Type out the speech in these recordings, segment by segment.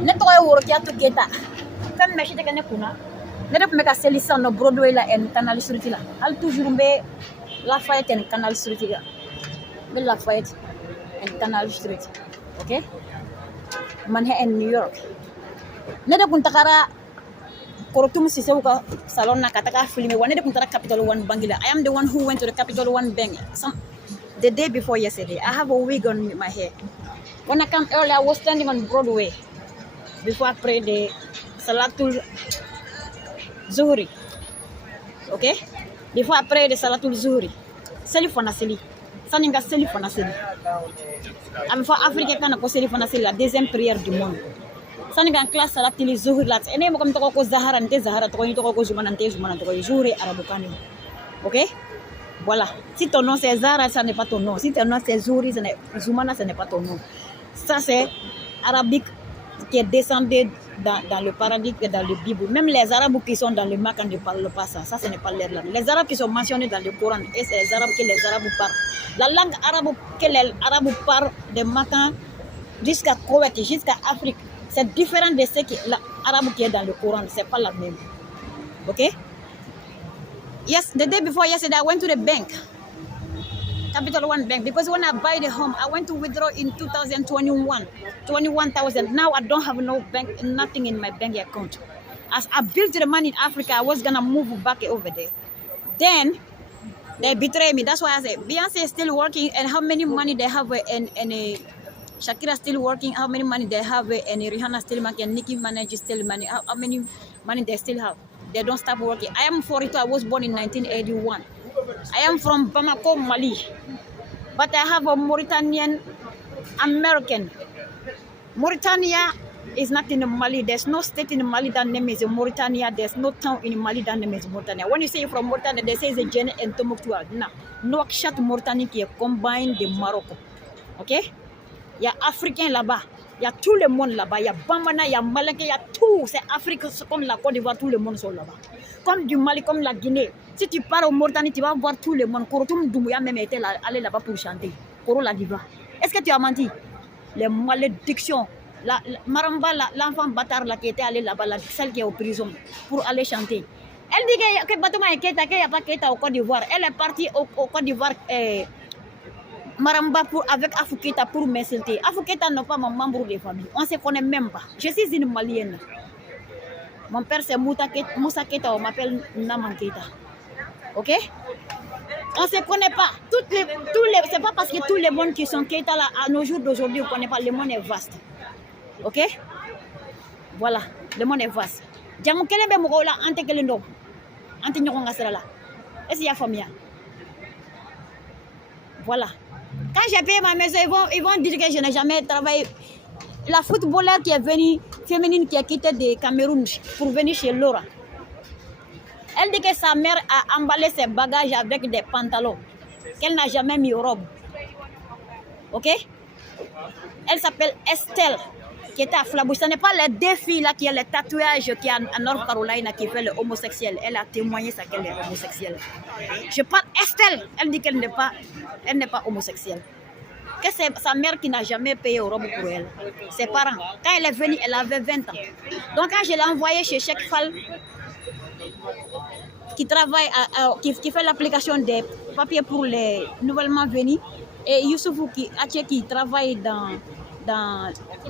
Ne to e Rokiatou Keita. Femme me chite kene kuna. Ne de me ka selisa no Broadway la en canal street la. Al toujours mbe Lafayette en canal street la. Mbe Lafayette en canal street. Okay? Man he in New York. Ne de kun takara korotum sisewuka salon na kataka filme one de kun takara Capital One Bangila. I am the one who went to the Capital One Bank. The day before yesterday, I have a wig on my hair. When I come early, I was standing on Broadway before I prayed the Salatul Zuhri. Okay? Before I prayed the Salatul Zuhri. Selifona Seli. Saninga Selifona Seli. I'm for Africa, I go Selifona Seli, la deuxième prière du monde. Saninga class Salatul Zuhri. Et même comme tu Zahara, Zahara, tu as Zumana, Zuhri, Arabukani. Okay? Voilà. Si ton nom c'est Zara, ça n'est pas ton nom. Si ton nom c'est Zouri, Zoumana, ce n'est pas ton nom. Ça c'est arabique qui est descendu dans le paradis et dans le Bible. Même les Arabes qui sont dans le Macan ne parlent pas ça. Ça, ce n'est pas leur langue. Les Arabes qui sont mentionnés dans le Coran, et c'est les Arabes que les Arabes parlent. La langue arabe que les Arabes parlent de Macan jusqu'à Koweït, jusqu'à Afrique, c'est différent de ce que l'arabe qui est dans le Coran. C'est pas la même. Ok? Yes, the day before yesterday, I went to the bank, Capital One Bank, because when I buy the home, I went to withdraw in 2021, 21,000. Now I don't have no bank, nothing in my bank account. As I built the money in Africa, I was gonna move back over there. Then they betray me. That's why I say Beyonce is still working, and how many money they have, and Shakira still working. How many money they have, and Rihanna still working, Nicki Minaj still money. How many money they still have? They don't stop working. I am 42. I was born in 1981. I am from Bamako, Mali. But I have a Mauritanian American. Mauritania is not in Mali. There's no state in Mali that name is Mauritania. There's no town in Mali that name is Mauritania. When you say from Mauritania, they say it's a Djenné and Tombouctou. No. Nouakchott, Mauritanie qui est combined de Maroc. Ok? Il y a Africains là-bas. Il y a tout le monde là-bas. Il y a Bambana, il y a Malinké, il y a tout. C'est Afrique, comme la Côte d'Ivoire, tout le monde sont là-bas. Comme du Mali, comme la Guinée. Si tu pars au Mauritanie, tu vas voir tout le monde. Korotoum Doumbouya même était allé là-bas pour chanter. Koro la diva. Est-ce que tu as menti? Les malédictions. Maramba, l'enfant bâtard là, qui était allé là-bas, celle qui est en prison, pour aller chanter. Elle dit que Batouma est Keita, qu'il n'y a pas Keita au Côte d'Ivoire. Elle est partie au Côte d'Ivoire. Maramba avec Keita pour m'insulter. Keita n'est pas mon membre de famille. On ne se connaît même pas. Je suis une Malienne. Mon père c'est Moussa Keita, on m'appelle Naman Keita. Ok? On ne se connaît pas. C'est pas parce que tous les mondes qui sont Keita là, à nos jours d'aujourd'hui, on ne connaît pas. Le monde est vaste. Ok? Voilà. Le monde est vaste. Djamou Kelembe Mourola, Ante Kelendo. Ante Nyokonga Serala. Est-ce qu'il y a famille? Voilà. Quand j'ai payé ma maison, ils vont dire que je n'ai jamais travaillé. La footballeur qui est venue, féminine, qui a quitté de Cameroun pour venir chez Laura. Elle dit que sa mère a emballé ses bagages avec des pantalons qu'elle n'a jamais mis aux robes. Ok? Elle s'appelle Estelle, qui était à Flabouche. Ce n'est pas les deux filles là qui ont les tatouages qui est en North Carolina qui fait le homosexuel. Elle a témoigné ça qu'elle est homosexuelle. Je parle Estelle. Elle dit qu'elle n'est pas homosexuelle. Que c'est sa mère qui n'a jamais payé aux robes pour elle. Ses parents. Quand elle est venue, elle avait 20 ans. Donc quand je l'ai envoyée chez Cheikh Fall, qui travaille, qui fait l'application des papiers pour les nouvellement venus, et Youssoufou qui travaille dans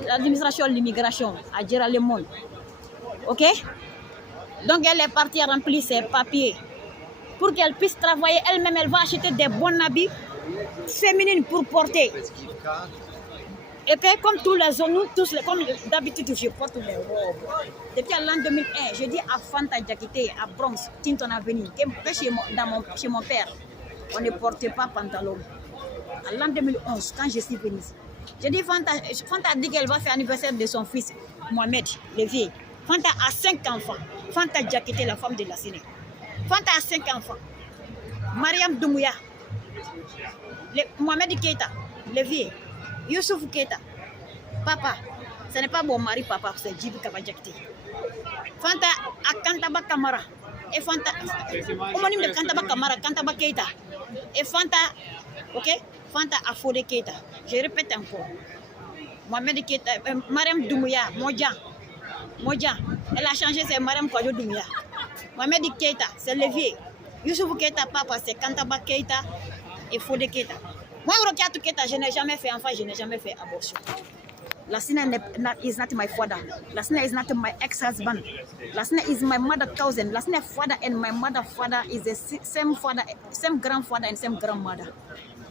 l'administration de l'immigration à Djera-le-Monde. Ok? Donc elle est partie remplir ses papiers pour qu'elle puisse travailler elle-même. Elle va acheter des bons habits féminines pour porter. Et puis comme tous les hommes, nous tous, comme d'habitude, je porte les robes. Depuis l'an 2001, je dis à Fanta Diakité, à Bronx, Tinton Avenue, chez mon père, on ne portait pas pantalon. À l'an 2011, quand je suis venue, je dis Fanta dit qu'elle va faire l'anniversaire de son fils, Mohamed, le vieux. Fanta a 5 enfants. Fanta Diakité, la femme de la Séné. Fanta a 5 enfants. Mariam Doumbouya, Mohamed Keita, le vieux. Youssouf Keita, papa, ce n'est pas mon mari, papa, c'est Djibi Kabadjakti. Fanta a Kantaba Kamara. Et Fanta, homonyme de Kantaba Kamara, Kantaba Keita. Et Fanta, ok, Fanta a Fodé Keita. Je répète encore. Mohamed Keita, Mariam Doumbouya, Modja. Elle a changé, c'est Mariam Kwadjo Doumbouya. Mohamed Keita, c'est Levier. Youssouf Keita, papa, c'est Kantaba Keita et Fodé Keita. Moi, Rokiatou Keita, je n'ai jamais fait enfant, je n'ai jamais fait abortion. Lasina is not my father. Lasina is not my ex-husband. Lasina is my mother cousin. Lasina father and my mother father is the same father, same grandfather and same grandmother.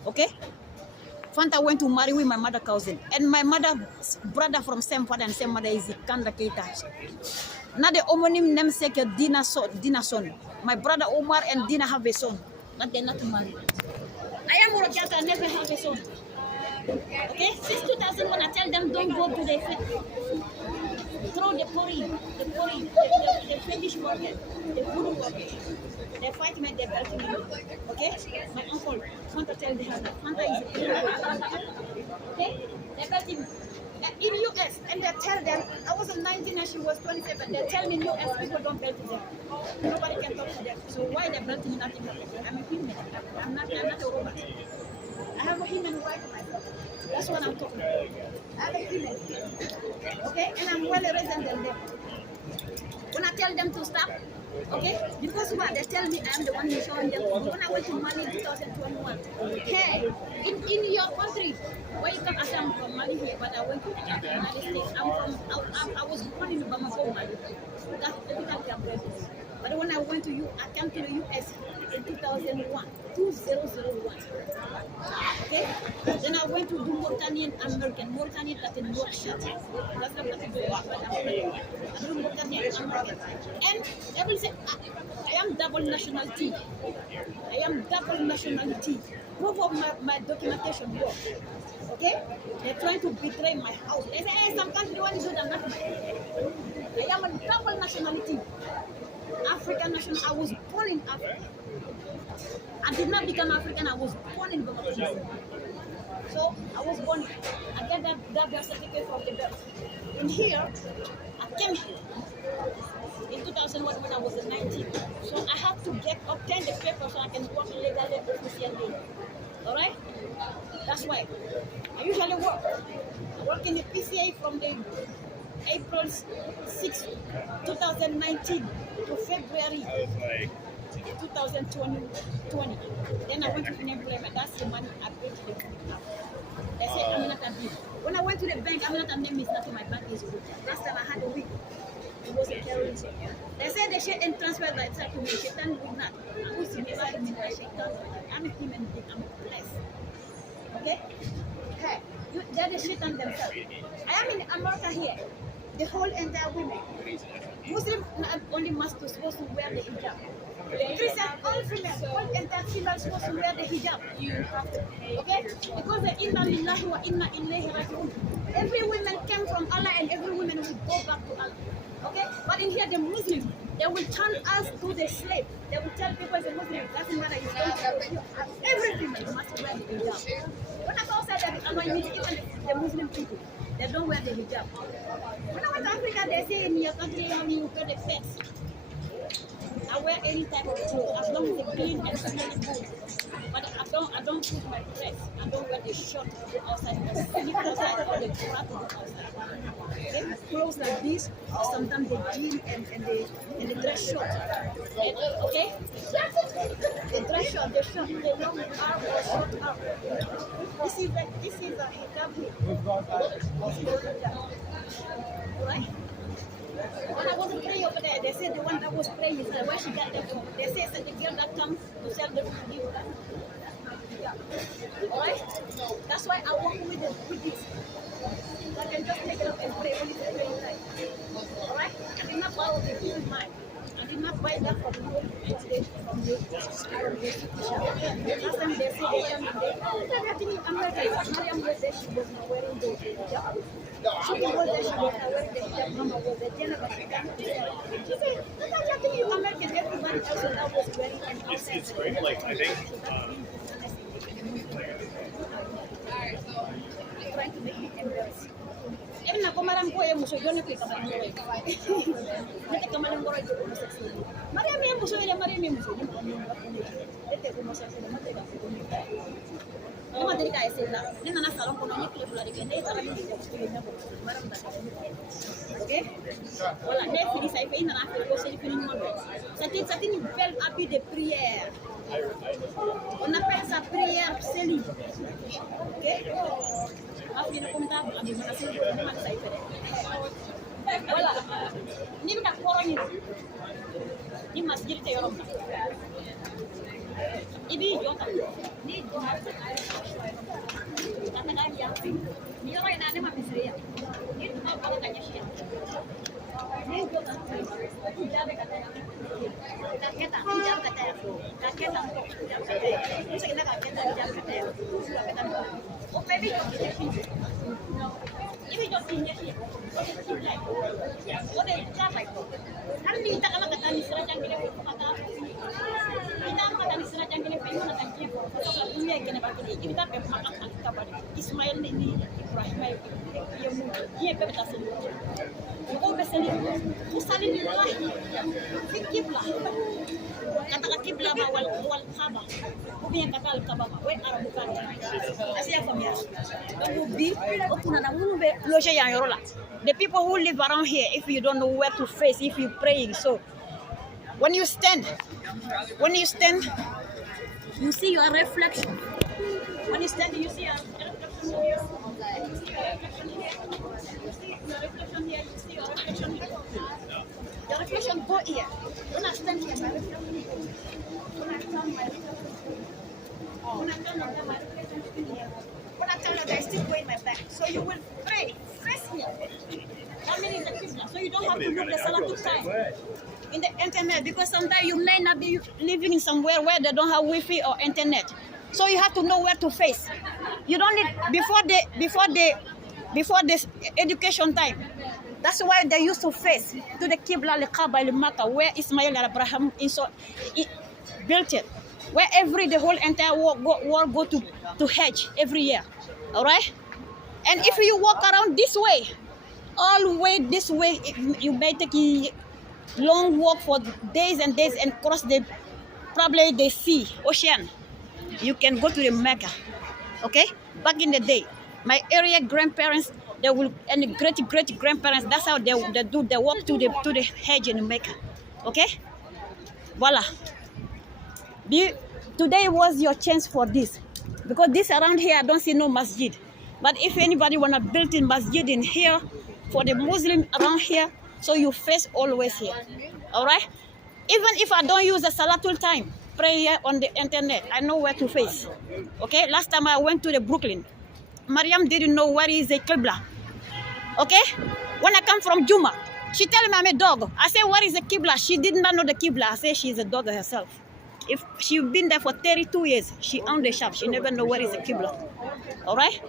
Okay? Fanta went to marry with my mother cousin. And my mother's brother from same father and same mother is Kanda Keita. Now the homonym namesake Dina son. My brother Omar and Dina have a son. But they're not married. I am Rokiatou, I never have a son. Okay, since 2001, I tell them don't go to the throw the Flemish market, the voodoo market. They fight me, they belt me. Okay, my uncle, Fanta tell the husband, Fanta is a okay, they belt him. In US, and they tell them, I was 19 and she was 27. They tell me in US people don't belt them. Nobody can talk to them. So why they belt me? Nothing happens. I'm a human. I'm not a robot. I have a human right myself. That's what I'm talking about. I have a human. Okay? And I'm well raised than them. When I tell them to stop, okay? Because what? They tell me I'm the one who's showing them. When I went to Mali in 2021, hey, in your country, where you come, I say I'm from Mali here, but I went to the United States. I was born in Bamako, Mali. That's the capital of Brazil. But when I went to I came to the US in 2001. Okay? Then I went to do Mauritanian American Latin workshop. That's not Latin workshop. I do Mauritanian American. And they will say, I am double nationality. Proof of my documentation work. Okay? They're trying to betray my house. They say, hey, some country want to do that, not mine. I am a double nationality. African national. I was born in Africa. I did not become African. I was born in Bangladesh. So I was born. I get that birth certificate from the birth. In here, I came here in 2001 when I was 19. So I had to obtain the paper so I can work legally officially. All right? That's why I usually work. I work in the PCA from the April 6, 2019 to February 2020. Then I went to unemployment. That's the money I paid to the company. They said I'm not a bill. When I went to the bank, I'm not a name is not my bank is good. Last time I had a week. It was a terrorism. They said they should transfer by itself to me. Shaitan would not. I'm a human being. I'm blessed. Okay? Hey, they're the shaitan themselves. I am in America here. The whole entire women. Muslim only must be supposed to wear the hijab. Christian, all females, all entire females supposed to wear the hijab. You have to. Okay? Because the inna lillahi wa inna ilayhi raji'un. Every woman came from Allah and every woman will go back to Allah. Okay? But in here, the Muslims, they will turn us to the slave. They will tell people it's a Muslim, doesn't matter, it's every female must wear the hijab. When I saw that, even the Muslim people, they don't wear the hijab. When I went to Africa, they say in your country, you wear the pants. I wear any type of clothes as long as it's clean and smelling good. But I don't put my dress. I don't wear the shirt to go outside. I sleep outside or the crap to go outside. Okay? Clothes like this, or sometimes the jean and the dress shirt. Okay? The dress shirt, the shirt, the long arm or short arm. This is a hijab here. Right? When I wasn't praying over there, they said the one that was praying is where she got that from. They say the girl that comes to sell the food. Yeah. Alright? That's why I walk with this. So I can just take it up and pray when it's praying time. Alright? I did not buy the human mind. I did not buy that from home and today from the last time they say they come in there. I think in America, Mariam was there, she was not wearing the hijab. She was there, she was not wearing the hijab. Mama was there, Jenna was there. She said, I think in America, everybody else that was wearing an outside. It's great, like, I think, trying to make me embarrassed. Even ako marangko yung muso yun ko ikamalang ngoroy. Nete kamalang ngoroy ko homosexual. Marami yung muso ila marami yung muso. Ito homosexual mate ka ko. Cuma tadi kayak sih lah. Ini nana salon kononya klip lah di kene cara ini oke. Voilà, dès fini ça fait nana faire ko c'est fini mon. C'est une belle habit de prière. On appelle ça prière célie. OK? Après le comptable habit mana sih mana ça fait. Voilà. Ini kita koroni. Ini masjid teh orang. Ini jota. Ini jota. Katakan ya. Ini orang yang ada mah Misria. Ini cuma kalau tanya Syia. Ini jota. Jabe katanya. Kaketa, jam katanya. Kaketa. Bisa kita kaketa jam katanya. Kaketa. Oh, baby. Ini jodinya Syia. Oh, deh, capek. Kan minta kalau kata Misra jangan gini kata. Kita kata Misra jangan gini pengen nak janji. Dunia kena pakai ini kita makan kita balik. Ismail ini Ibrahim dia kata sendiri. Kau besar usalin lah. Fikirlah. Kata kiblah wal Kaabah. Ubin kata al Kaabah. We Arab kan. Asia famia. Ubi okuna na mumbe loje yang yorola. The people who live around here, if you don't know where to face, if you pray, so when you stand, you see your reflection. When you stand, you see your reflection here. You see your reflection here. You see your reflection here. Your reflection go here. When I stand here, my reflection here. When I turn my reflection here. When I turn my reflection here. When I turn I still go in my back. So you will pray. Face here. So you don't have to move the Salatul time in the internet because sometimes you may not be living somewhere where they don't have Wi-Fi or internet. So you have to know where to face. You don't need before this education time. That's why they used to face to the Qibla, the Kaaba, the Makkah, where Ismail and Abraham built it. Where the whole entire world go to Hajj every year. All right? And if you walk around this way, all the way this way, you may take a long walk for days and days and cross probably the sea, ocean. You can go to the Mecca. Okay? Back in the day, my area grandparents, and great grandparents, that's how they do. They walk to the Hajj in Mecca. Okay? Voila. Today was your chance for this, because this around here I don't see no masjid. But if anybody wanna build a masjid in here for the Muslim around here, so you face always here. All right? Even if I don't use the Salatul time prayer on the internet, I know where to face. Okay? Last time I went to the Brooklyn, Mariam didn't know where is the Qibla. Okay? When I come from Juma, she tell me I'm a dog. I say, where is the Qibla? She did not know the Qibla. I say she's a dog herself. If she been there for 32 years, she owned the shop. She never know where is the Qibla. All right?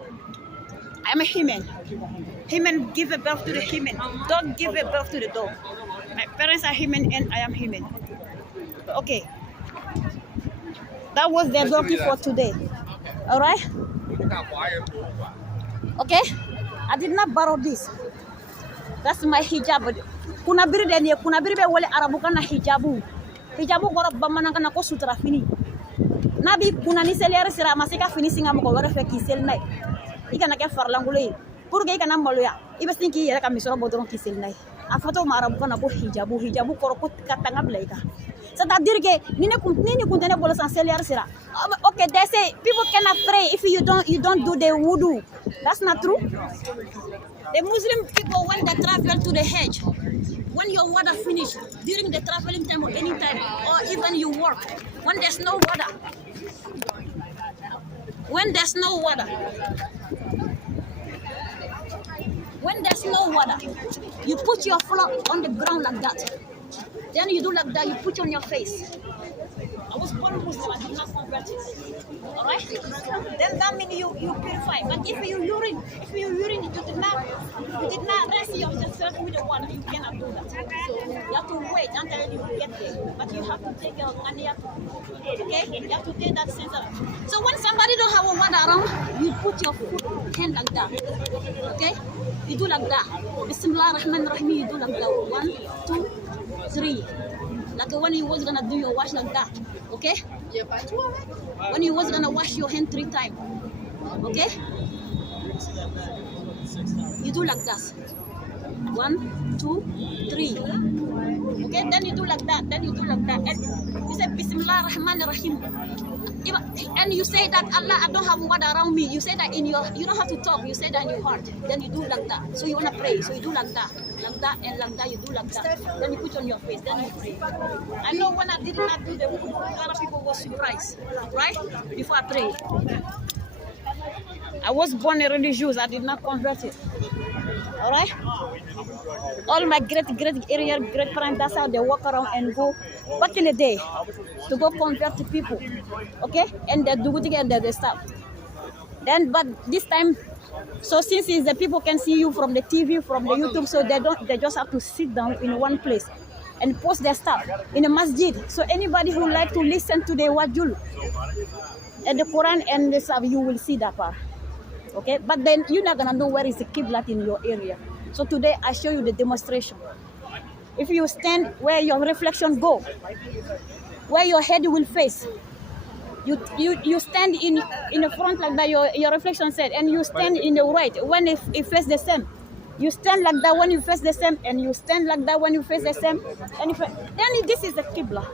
I'm a human. Human give a birth to the human. Dog give a birth to the dog. My parents are human and I am human. Okay. That was the donkey for today. All right? Okay? I did not borrow this. That's my hijab. Kuna biri deni, kuna biri be wale Arabu kana hijabu. Hijabu goro bamana kana ko sutra fini. Nabi kuna ni selere sira masika fini singa mo ko wara fe ki sel nay. Ikana ke farlangulo pour que ikana maloya. Ibe sinki yere kam misoro bodron ki sel nay. Afato ma Arabu kana ko hijabu koro ko katanga blaika. C'est-à-dire que ni kuntene bolo san selere sira. Okay, they say people cannot pray if you don't do the wudu. That's not true. The Muslim people, when they travel to the Hajj, when your water finish during the traveling time or any time, or even you work, when there's no water, you put your floor on the ground like that. Then you do like that, you put on your face. I was born Muslim, I did not convert it. Alright? Then that means you purify. But if you urine, you did not rinse yourself with the water, you cannot do that. So you have to wait until you get there. But you have to take your money out. Okay? You have to take that sense out. So when somebody don't have a water around, you put your hand like that. Okay? You do like that. Bismillah ar-Rahman ar-Rahim, you do like that. 1, 2, 3. Like when you was gonna do your wash like that. Okay? When you was gonna wash your hand 3 times. Okay? You do like that. 1, 2, 3. Okay, then you do like that, then you do like that. And you say Bismillah Rahman Rahim. And you say that Allah, I don't have water around me. You say that in your, you don't have to talk, you say that in your heart. Then you do like that. So you want to pray, so you do like that, and like that, you do like that. Then you put on your face, then you pray. I know when I did not do the wudu, a lot of people were surprised, right? Before I pray. I was born a religious, I did not convert it. All right? All my great parents, that's how they walk around and go back in the day to go convert to people. Okay? And they do it again, they stop. Then, but this time, so since the people can see you from the TV, from the YouTube, so they just have to sit down in one place and post their stuff in a masjid. So anybody who like to listen to the wajul and the Quran and the stuff, you will see that part. Okay, but then you're not gonna know where is the Qibla in your area. So today I show you the demonstration. If you stand where your reflection go, where your head will face, you stand in the front like that. Your reflection said, and you stand in the right when it face the same. You stand like that when you face the same, and you stand like that when you face the same. And then this is the Qibla.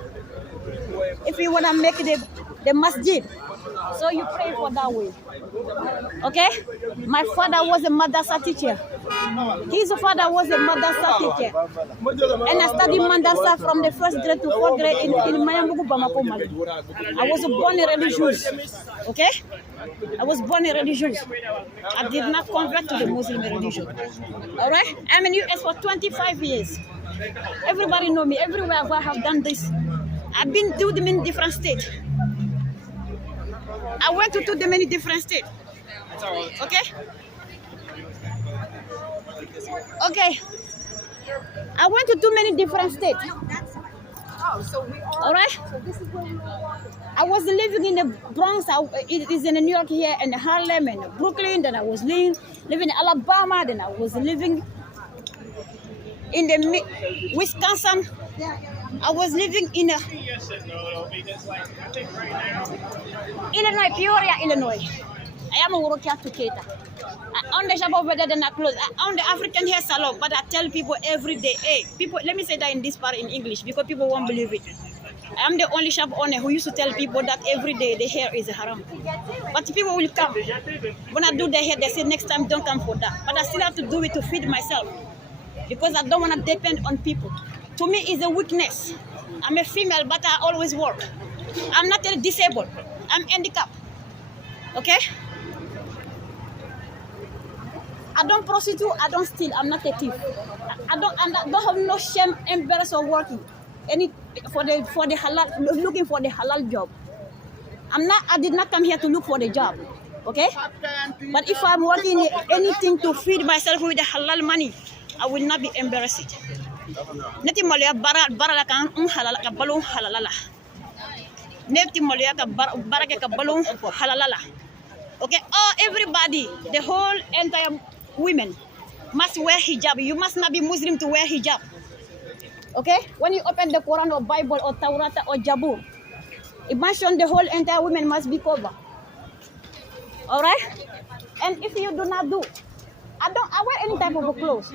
If you wanna make the masjid, so you pray for that way. Okay? My father was a madrasa teacher. His father was a madrasa teacher. And I studied madrasa from the 1st grade to 4th grade in Mayambugu, Bamako, Mali. I was born a religious. Okay? I was born a religious. I did not convert to the Muslim religion. Alright? I'm in US for 25 years. Everybody know me. Everywhere I have done this. I've been to them in different states. I went to the many different states. Okay? Okay. I went to too many different states. All right? I was living in the Bronx. It is in New York here, and Harlem, and Brooklyn. Then I was living in Alabama. Then I was living in the Wisconsin. I was living in Illinois, Peoria, Illinois. I am a Rokiatou Keita. I own the shop over there, then I close. I own the African hair salon, but I tell people every day, hey, people, let me say that in this part in English because people won't believe it. I am the only shop owner who used to tell people that every day the hair is haram. But people will come. When I do the hair, they say next time don't come for that. But I still have to do it to feed myself because I don't want to depend on people. To me, it's a weakness. I'm a female, but I always work. I'm not disabled. I'm handicapped. Okay? I don't prostitute. I don't steal. I'm not a thief. I don't have no shame, embarrassed or working. For the halal, looking for the halal job. I did not come here to look for the job. Okay? But if I'm working anything to feed myself with the halal money, I will not be embarrassed. Neti molia bara kan halal ka balon halalala. Neti molia ka barake ka balon halalala. Okay, everybody, the whole entire women must wear hijab. You must not be Muslim to wear hijab. Okay, when you open the Quran or Bible or Taurata or Jabur, it mentions the whole entire women must be covered. All right, and if you do not do, I wear any type of clothes.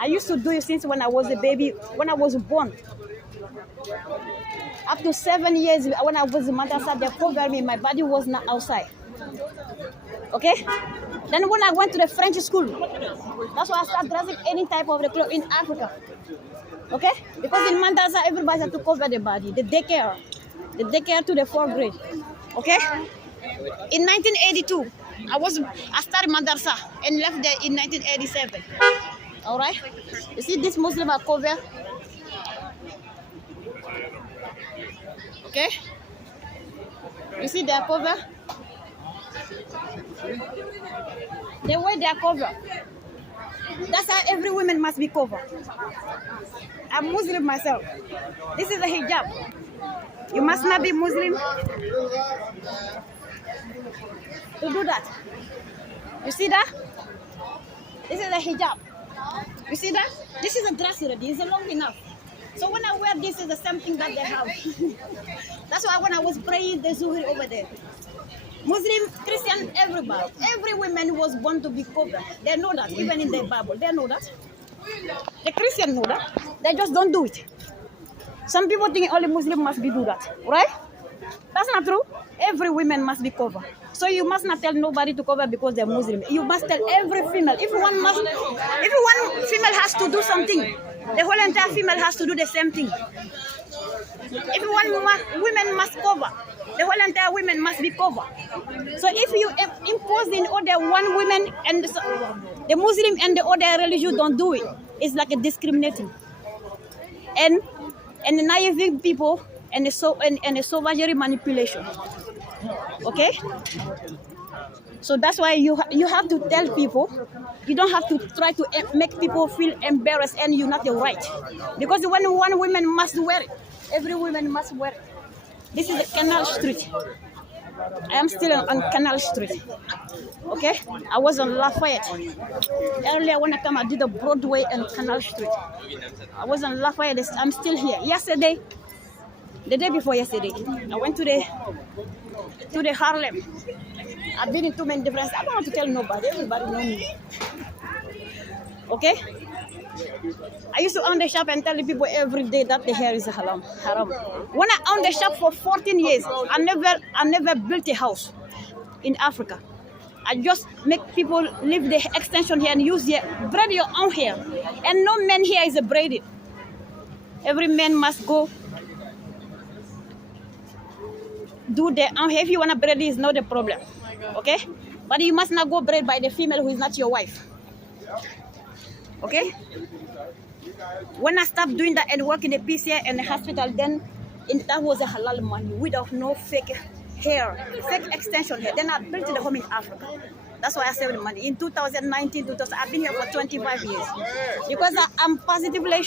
I used to do it since when I was a baby, when I was born. Up to 7 years, when I was in madrasa, they covered me. My body was not outside. Okay? Then when I went to the French school, that's why I started dressing any type of the clothes in Africa. Okay? Because in madrasa, everybody has to cover the body. The daycare to the 4th grade. Okay? In 1982, I started madrasa and left there in 1987. All right? You see, this Muslim are covered. Okay? You see, they are covered. The way they are covered. That's how every woman must be covered. I'm Muslim myself. This is a hijab. You must not be Muslim to do that. You see that? This is a hijab. You see that? This is a dress already. It's long enough. So when I wear this, is the same thing that they have. That's why when I was praying the Zuhri over there, Muslim, Christian, everybody. Every woman was born to be covered. They know that, even in the Bible. They know that. The Christian know that. They just don't do it. Some people think only Muslim must be do that, right? That's not true. Every woman must be covered. So you must not tell nobody to cover because they're Muslim. You must tell every female. If one female has to do something, the whole entire female has to do the same thing. If women must cover, the whole entire women must be covered. So if you impose in order one woman and the Muslim and the other religion don't do it, it's like a discriminating. And the naive people and the savagery manipulation. Okay? So that's why you have to tell people. You don't have to try to make people feel embarrassed and you're not right. Because when one woman must wear it, every woman must wear it. This is the Canal Street. I am still on Canal Street. Okay? I was on Lafayette. Earlier when I come, I did the Broadway and Canal Street. I was on Lafayette. I'm still here. Yesterday, the day before yesterday, I went to the Harlem. I've been in too many different. I don't want to tell nobody. Everybody knows me. Okay? I used to own the shop and tell the people every day that the hair is haram. When I owned the shop for 14 years, I never built a house in Africa. I just make people leave the extension here and use braid your own hair. And no man here is braided. Every man must go do their own hair. If you want to braid, it's not a problem. Okay? But you must not go braid by the female who is not your wife. Okay? When I stopped doing that and work in the PCA and the hospital, then that was a halal money without no fake hair, fake extension hair. Then I built the home in Africa. That's why I saved the money. In 2019, I've been here for 25 years. Because I'm positively